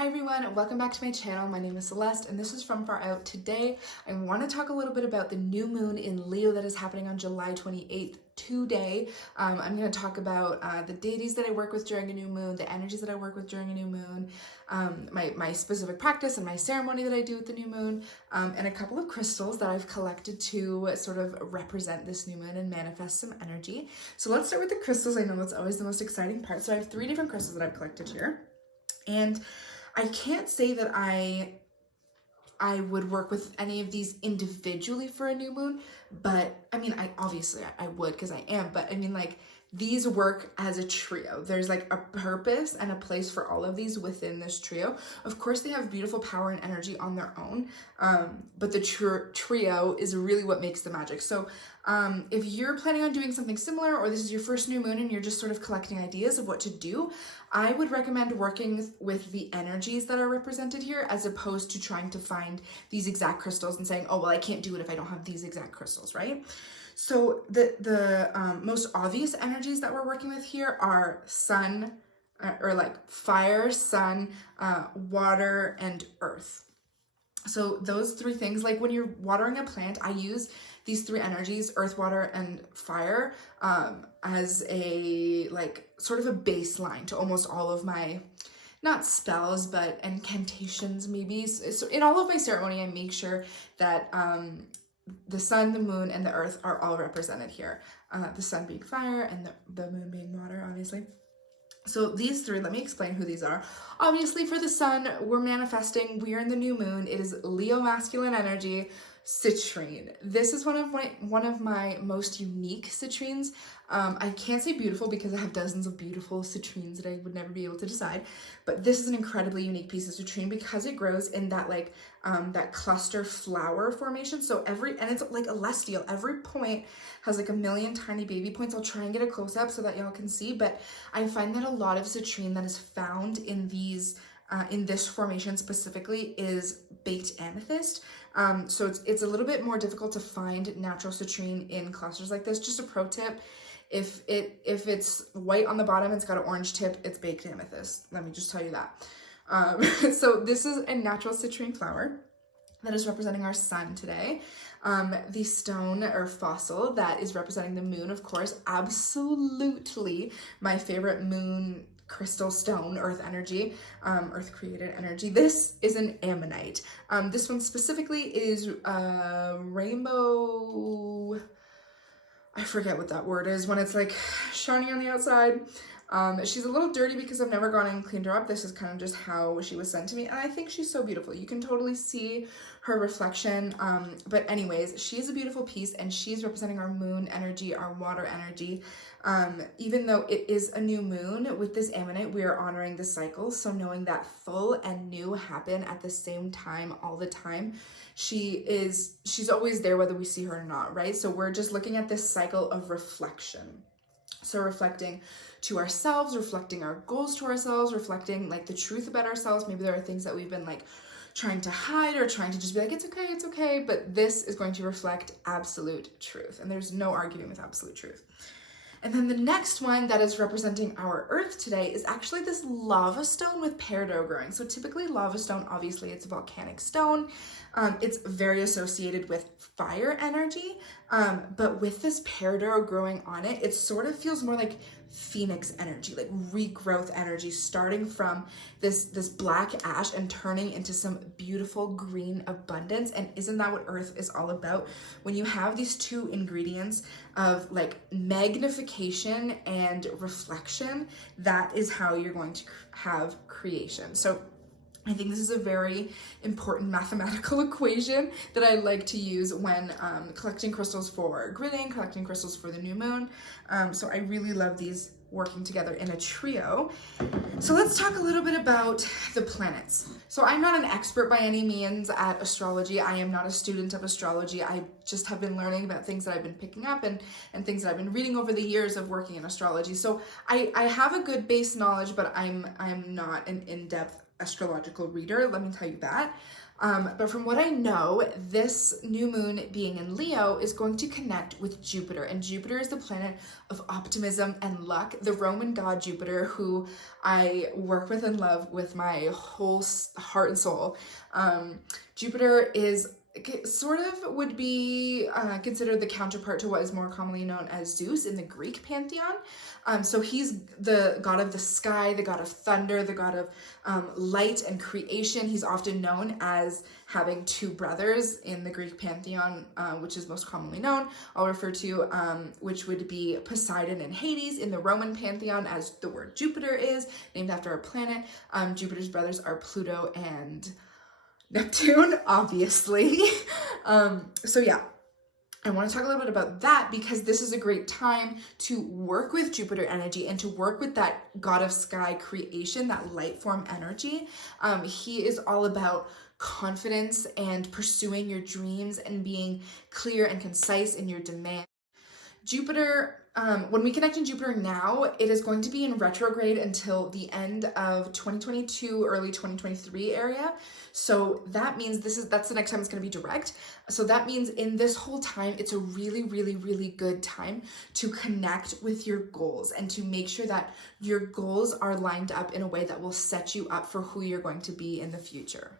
Hi everyone, welcome back to my channel. My name is Celeste and this is From Far Out. Today I want to talk a little bit about the new moon in Leo that is happening on July 28th today. I'm going to talk about the deities that I work with during a new moon, the energies that I work with during a new moon, my specific practice and my ceremony that I do with the new moon, and a couple of crystals that I've collected to sort of represent this new moon and manifest some energy. So let's start with the crystals. I know that's always the most exciting part. So I have 3 different crystals that I've collected here. And I can't say that I would work with any of these individually for a new moon, but I mean, I would because I am, but I mean, like, these work as a trio. There's like a purpose and a place for all of these within this trio. Of course, they have beautiful power and energy on their own, but the trio is really what makes the magic. So if you're planning on doing something similar, or this is your first new moon and you're just sort of collecting ideas of what to do, I would recommend working with the energies that are represented here, as opposed to trying to find these exact crystals and saying, oh, well, I can't do it if I don't have these exact crystals, right? So the most obvious energies that we're working with here are sun, or like fire, sun, water, and earth. So those 3 things, like when you're watering a plant, I use these 3 energies, earth, water, and fire, as a like sort of a baseline to almost all of my, not spells, but incantations maybe. So in all of my ceremony, I make sure that the sun, the moon, and the earth are all represented here. The sun being fire and the moon being water, obviously. So these 3, let me explain who these are. Obviously for the sun, we're manifesting, we're in the new moon. It is Leo masculine energy, citrine. This is one of my most unique citrines. I can't say beautiful because I have dozens of beautiful citrines that I would never be able to decide, but this is an incredibly unique piece of citrine because it grows in that like that cluster flower formation. So and it's like celestial. Every point has like a million tiny baby points. I'll try and get a close up so that y'all can see, but I find that a lot of citrine that is found in these in this formation specifically is baked amethyst. So it's a little bit more difficult to find natural citrine in clusters like this. Just a pro tip: if it's white on the bottom, it's got an orange tip, it's baked amethyst. Let me just tell you that. So this is a natural citrine flower that is representing our sun today. The stone or fossil that is representing the moon, of course, absolutely my favorite moon crystal stone, earth energy, earth created energy. This is an ammonite. This one specifically is rainbow, I forget what that word is when it's like shiny on the outside. She's a little dirty because I've never gone and cleaned her up. This is kind of just how she was sent to me, and I think she's so beautiful. You can totally see her reflection, but anyways, she's a beautiful piece, and she's representing our moon energy, our water energy. Even though it is a new moon, with this ammonite, we are honoring the cycle. So knowing that full and new happen at the same time all the time, she's always there whether we see her or not, right? So we're just looking at this cycle of reflection. So reflecting to ourselves, reflecting our goals to ourselves, reflecting like the truth about ourselves. Maybe there are things that we've been like trying to hide or trying to just be like, it's okay, but this is going to reflect absolute truth. And there's no arguing with absolute truth. And then the next one that is representing our earth today is actually this lava stone with peridot growing. So typically lava stone, obviously it's a volcanic stone. It's very associated with fire energy, but with this peridot growing on it, it sort of feels more like phoenix energy, like regrowth energy, starting from this black ash and turning into some beautiful green abundance. And isn't that what earth is all about? When you have these 2 ingredients of like magnification and reflection, that is how you're going to have creation. So I think this is a very important mathematical equation that I like to use when collecting crystals for gridding, collecting crystals for the new moon. So I really love these working together in a trio. So let's talk a little bit about the planets. So I'm not an expert by any means at astrology. I am not a student of astrology. I just have been learning about things that I've been picking up and things that I've been reading over the years of working in astrology. So I have a good base knowledge, but I'm not an in-depth astrological reader, let me tell you that. But from what I know, this new moon being in Leo is going to connect with Jupiter. And Jupiter is the planet of optimism and luck. The Roman god Jupiter, who I work with and love with my whole heart and soul. Jupiter is sort of would be considered the counterpart to what is more commonly known as Zeus in the Greek pantheon. So he's the god of the sky, the god of thunder, the god of light and creation. He's often known as having two brothers in the Greek pantheon, which is most commonly known. I'll refer to, which would be Poseidon and Hades in the Roman pantheon, as the word Jupiter is, named after a planet. Jupiter's brothers are Pluto and Neptune, obviously. So yeah, I want to talk a little bit about that because this is a great time to work with Jupiter energy and to work with that god of sky creation, that light form energy. He is all about confidence and pursuing your dreams and being clear and concise in your demand. Jupiter, when we connect in Jupiter now, it is going to be in retrograde until the end of 2022, early 2023 area. So that means that's the next time it's going to be direct. So that means in this whole time, it's a really, really, really good time to connect with your goals and to make sure that your goals are lined up in a way that will set you up for who you're going to be in the future.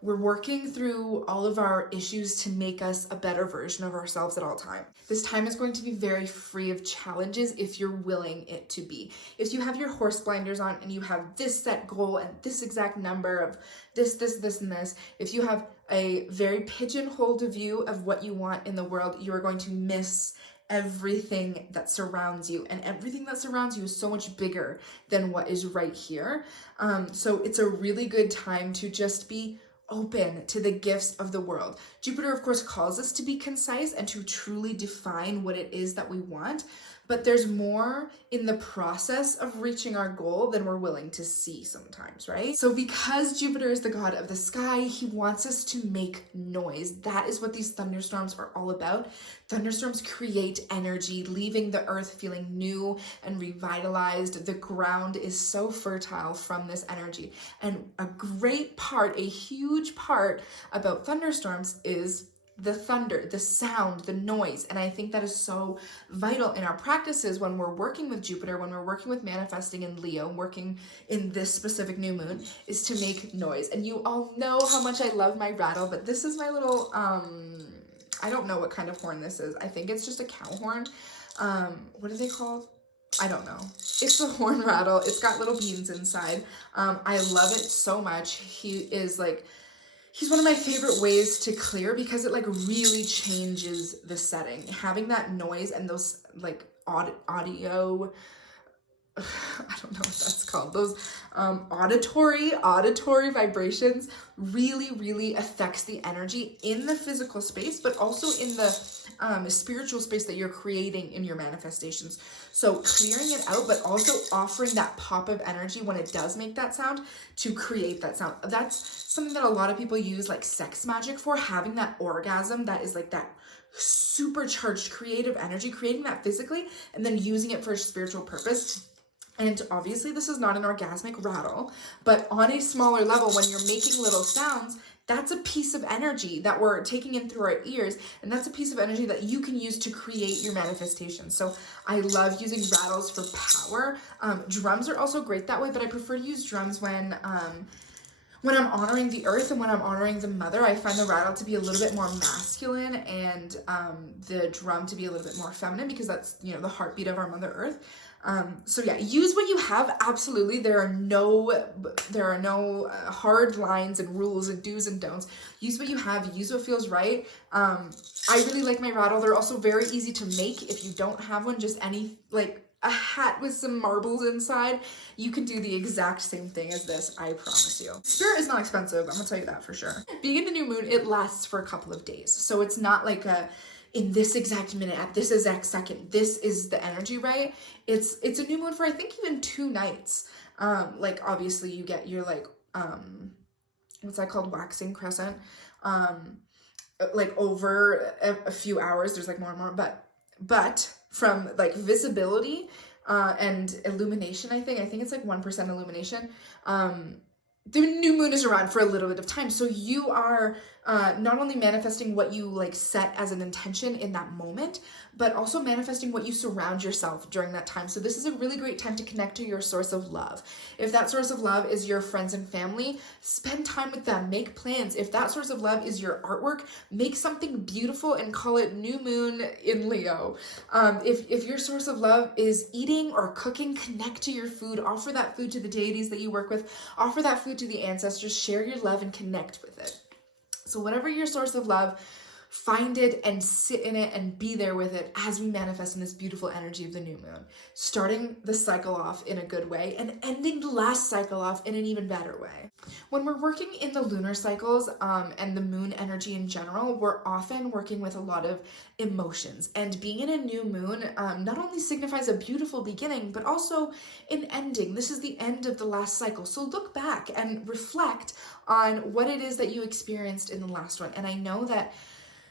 We're working through all of our issues to make us a better version of ourselves at all times. This time is going to be very free of challenges if you're willing it to be. If you have your horse blinders on and you have this set goal and this exact number of this, and this, if you have a very pigeonholed view of what you want in the world, you are going to miss everything that surrounds you, and everything that surrounds you is so much bigger than what is right here. So it's a really good time to just be open to the gifts of the world. Jupiter, of course, calls us to be concise and to truly define what it is that we want, but there's more in the process of reaching our goal than we're willing to see sometimes, right? So because Jupiter is the god of the sky, he wants us to make noise. That is what these thunderstorms are all about. Thunderstorms create energy, leaving the earth feeling new and revitalized. The ground is so fertile from this energy. And a great part, a huge part about thunderstorms is the thunder, the sound, the noise. And I think that is so vital in our practices when we're working with Jupiter, when we're working with manifesting in Leo, working in this specific new moon, is to make noise. And you all know how much I love my rattle, but this is my little, I don't know what kind of horn this is. I think it's just a cow horn. What are they called? I don't know. It's a horn rattle. It's got little beans inside. I love it so much. He's one of my favorite ways to clear because it really changes the setting. Having that noise and those audio, I don't know what that's called. Those auditory vibrations really, really affects the energy in the physical space, but also in the spiritual space that you're creating in your manifestations. So clearing it out, but also offering that pop of energy when it does make that sound to create that sound. That's something that a lot of people use sex magic for, having that orgasm that is that supercharged creative energy, creating that physically, and then using it for a spiritual purpose. And obviously this is not an orgasmic rattle, but on a smaller level, when you're making little sounds, that's a piece of energy that we're taking in through our ears, and that's a piece of energy that you can use to create your manifestation. So I love using rattles for power. Drums are also great that way, but I prefer to use drums when I'm honoring the earth and when I'm honoring the mother. I find the rattle to be a little bit more masculine and the drum to be a little bit more feminine because that's, the heartbeat of our Mother Earth. So yeah, use what you have. Absolutely. There are no hard lines and rules and do's and don'ts. Use what you have, use what feels right. I really like my rattle. They're also very easy to make. If you don't have one, just a hat with some marbles inside, you can do the exact same thing as this, I promise you. Spirit is not expensive, I'm gonna tell you that for sure. Being in the new moon, it lasts for a couple of days. So it's not in this exact minute, at this exact second, this is the energy, right? It's a new moon for I think even 2 nights. Obviously you get your what's that called? Waxing crescent. Over a few hours, there's more and more, but from visibility and illumination, I think it's 1% illumination. the new moon is around for a little bit of time. So you are not only manifesting what you like set as an intention in that moment, but also manifesting what you surround yourself during that time. So this is a really great time to connect to your source of love. If that source of love is your friends and family, spend time with them, make plans. If that source of love is your artwork, make something beautiful and call it New Moon in Leo. If your source of love is eating or cooking, connect to your food, offer that food to the deities that you work with, offer that food to the ancestors, share your love and connect with it. So whatever your source of love, find it and sit in it and be there with it as we manifest in this beautiful energy of the new moon, starting the cycle off in a good way and ending the last cycle off in an even better way. When we're working in the lunar cycles and the moon energy in general, we're often working with a lot of emotions, and being in a new moon not only signifies a beautiful beginning, but also an ending. This is the end of the last cycle. So look back and reflect on what it is that you experienced in the last one. And I know that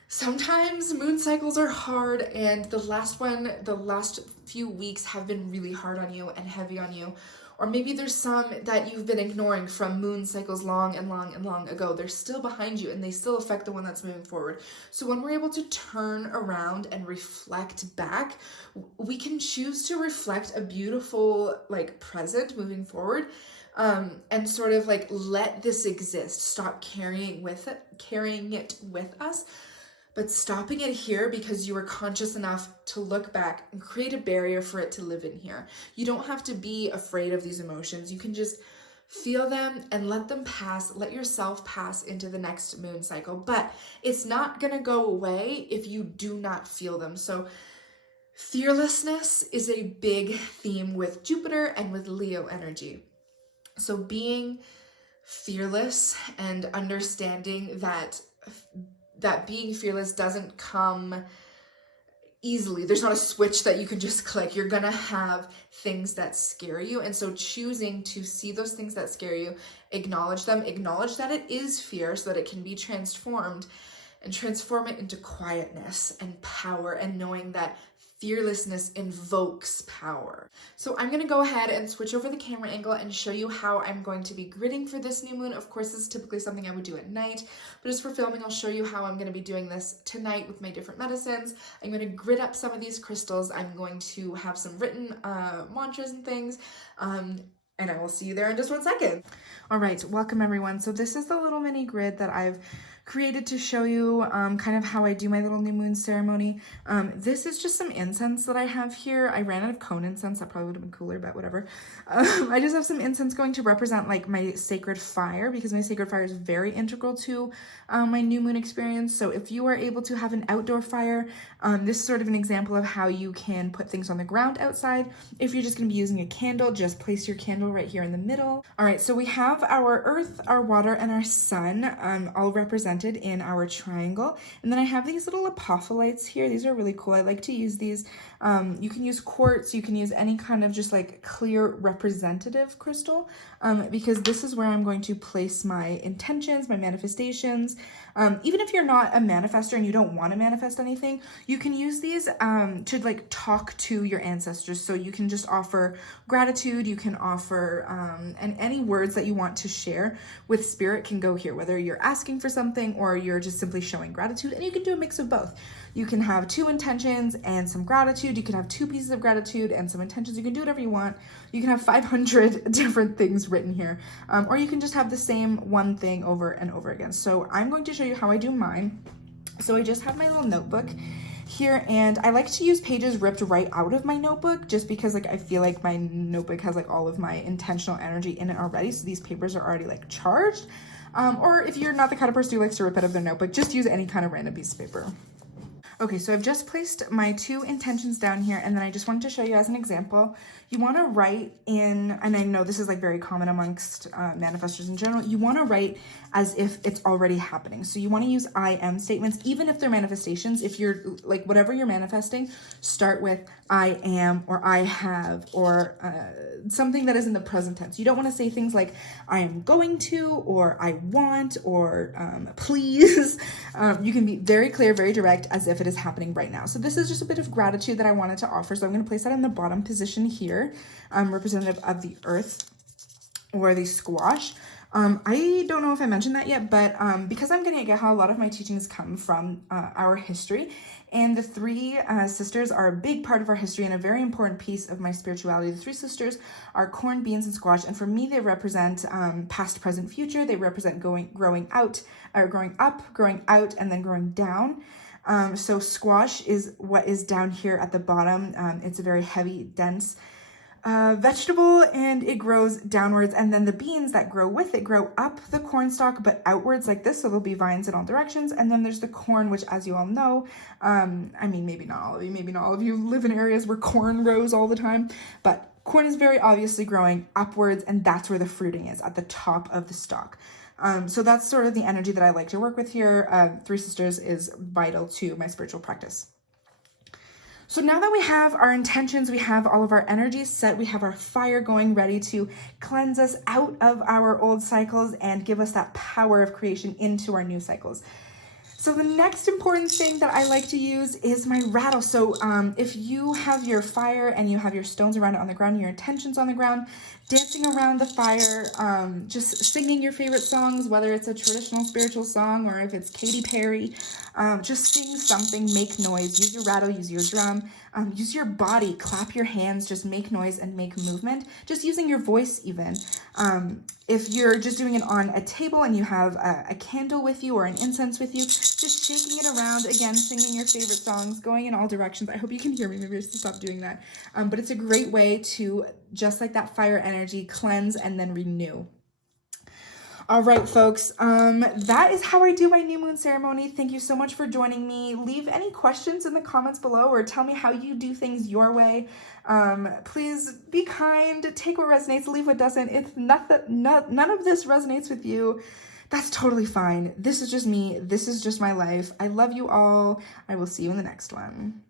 sometimes moon cycles are hard, and the last few weeks have been really hard on you and heavy on you. Or maybe there's some that you've been ignoring from moon cycles long ago. They're still behind you and they still affect the one that's moving forward. So when we're able to turn around and reflect back, we can choose to reflect a beautiful like present moving forward. And sort of like let this exist. Stop carrying it with us, but stopping it here because you were conscious enough to look back and create a barrier for it to live in here. You don't have to be afraid of these emotions. You can just feel them and let them pass. Let yourself pass into the next moon cycle, but it's not gonna go away if you do not feel them. So fearlessness is a big theme with Jupiter and with Leo energy. So being fearless and understanding that being fearless doesn't come easily. There's not a switch that you can just click. You're gonna have things that scare you. And so choosing to see those things that scare you, acknowledge them, acknowledge that it is fear so that it can be transformed, and transform it into quietness and power, and knowing that fearlessness invokes power. So I'm going to go ahead and switch over the camera angle and show you how I'm going to be gridding for this new moon. Of course, this is typically something I would do at night, but just for filming, I'll show you how I'm going to be doing this tonight with my different medicines. I'm going to grid up some of these crystals. I'm going to have some written mantras and things. And I will see you there in just 1 second. All right, welcome everyone. So this is the little mini grid that I've created to show you kind of how I do my little new moon ceremony. This is just some incense that I have here. I ran out of cone incense. That probably would have been cooler, but whatever. I just have some incense going to represent like my sacred fire, because my sacred fire is very integral to my new moon experience. So if you are able to have an outdoor fire, this is sort of an example of how you can put things on the ground outside. If you're just going to be using a candle, just place your candle right here in the middle. All right, so we have our earth, our water, and our sun all represented in our triangle. And then I have these little apopholites here. These are really cool. I like to use these. You can use quartz, you can use any kind of just like clear representative crystal, because this is where I'm going to place my intentions, my manifestations. Even if you're not a manifester and you don't want to manifest anything, you can use these to like talk to your ancestors. So you can just offer gratitude, you can offer and any words that you want to share with spirit can go here, whether you're asking for something or you're just simply showing gratitude. And you can do a mix of both. You can have 2 intentions and some gratitude. You can have 2 pieces of gratitude and some intentions. You can do whatever you want. You can have 500 different things written here, or you can just have the same one thing over and over again. So I'm going to show you how I do mine. So I just have my little notebook here, and I like to use pages ripped right out of my notebook, just because like I feel like my notebook has like all of my intentional energy in it already. So these papers are already like charged. Or if you're not the kind of person who likes to rip out of their notebook, just use any kind of random piece of paper. Okay, so I've just placed my 2 intentions down here, and then I just wanted to show you as an example, you want to write in, and I know this is like very common amongst manifestors in general, you want to write as if it's already happening. So you want to use I am statements, even if they're manifestations. If you're like, whatever you're manifesting, start with I am, or I have, or something that is in the present tense. You don't want to say things like I am going to, or I want, or please. You can be very clear, very direct, as if it is happening right now. So this is just a bit of gratitude that I wanted to offer. So I'm going to place that in the bottom position here, representative of the earth or the squash. I don't know if I mentioned that yet, but because I'm going to get how a lot of my teachings come from our history, and the three sisters are a big part of our history and a very important piece of my spirituality. The three sisters are corn, beans, and squash, and for me, they represent past, present, future. They represent growing out, or growing up, growing out, and then growing down. So squash is what is down here at the bottom. It's a very heavy, dense vegetable, and it grows downwards, and then the beans that grow with it grow up the corn stalk but outwards like this, so there'll be vines in all directions. And then there's the corn, which, as you all know, I mean, maybe not all of you live in areas where corn grows all the time, but corn is very obviously growing upwards, and that's where the fruiting is, at the top of the stalk. So that's sort of the energy that I like to work with here. Three Sisters is vital to my spiritual practice. So now that we have our intentions, we have all of our energies set, we have our fire going, ready to cleanse us out of our old cycles and give us that power of creation into our new cycles. So the next important thing that I like to use is my rattle. So if you have your fire and you have your stones around it on the ground, your intentions on the ground, dancing around the fire, just singing your favorite songs, whether it's a traditional spiritual song or if it's Katy Perry, just sing something, make noise, use your rattle, use your drum, use your body, clap your hands, just make noise and make movement, just using your voice even. If you're just doing it on a table and you have a candle with you or an incense with you, just shaking it around, again, singing your favorite songs, going in all directions. I hope you can hear me. Maybe I should stop doing that. But it's a great way to, just like that fire energy, cleanse and then renew. All right, folks, that is how I do my new moon ceremony. Thank you so much for joining me. Leave any questions in the comments below or tell me how you do things your way. Please be kind, take what resonates, leave what doesn't. If none of this resonates with you, that's totally fine. This is just me. This is just my life. I love you all. I will see you in the next one.